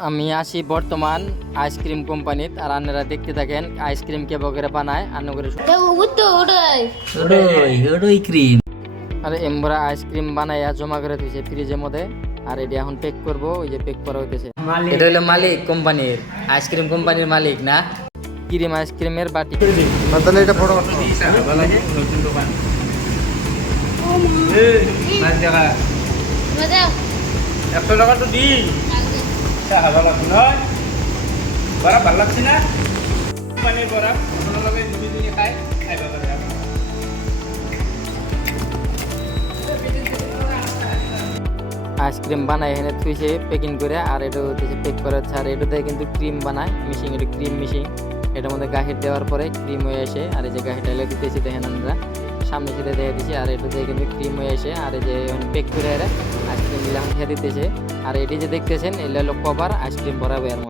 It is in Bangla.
আমি আসি বর্তমান আইসক্রিম কোম্পানিত আর আপনারা দেখতে থাকেন আইসক্রিম কে বগেরে বানায় আন্নগরে ওই ক্রিম আর এমবরা আইসক্রিম বানাইয়া জমা করে দিয়েছে ফ্রিজের মধ্যে আর এটি এখন পেক করব ওই যে পেক করা হইতেছে এটা হলো মালিক কোম্পানির আইসক্রিম কোম্পানির মালিক না ক্রিম আইসক্রিমের বাটি তাহলে এটা বড় একশো টাকা তো দিই ভালো লাগছে নয় বড়া ভালো লাগছে না পানির বড়া কোনো লগে দুই খাই খাইবা পারে আইসক্রিম বানায় এখানে থুইছে প্যাকিং করে আর এটা হচ্ছে পেক করা হচ্ছে আর এটাতে কিন্তু ক্রিম বানায় মিশিং এটা ক্রিম মিশিং এটার মধ্যে গাহির দেওয়ার পরে ক্রিম হয়ে আসে আর এই যে গাহিরটা এলে দিতেছি দেখেন আমরা সামনে সেটা দেখে দিচ্ছি আর এটাতে কিন্তু ক্রিম হয়ে আসে আর এই যে পেক করে আইসক্রিম দিলে এখন খেয়ে দিতেছে আর এটি যে দেখতেছেন এগুলো হলো কভার আইসক্রিম ভরাবে এর মধ্যে।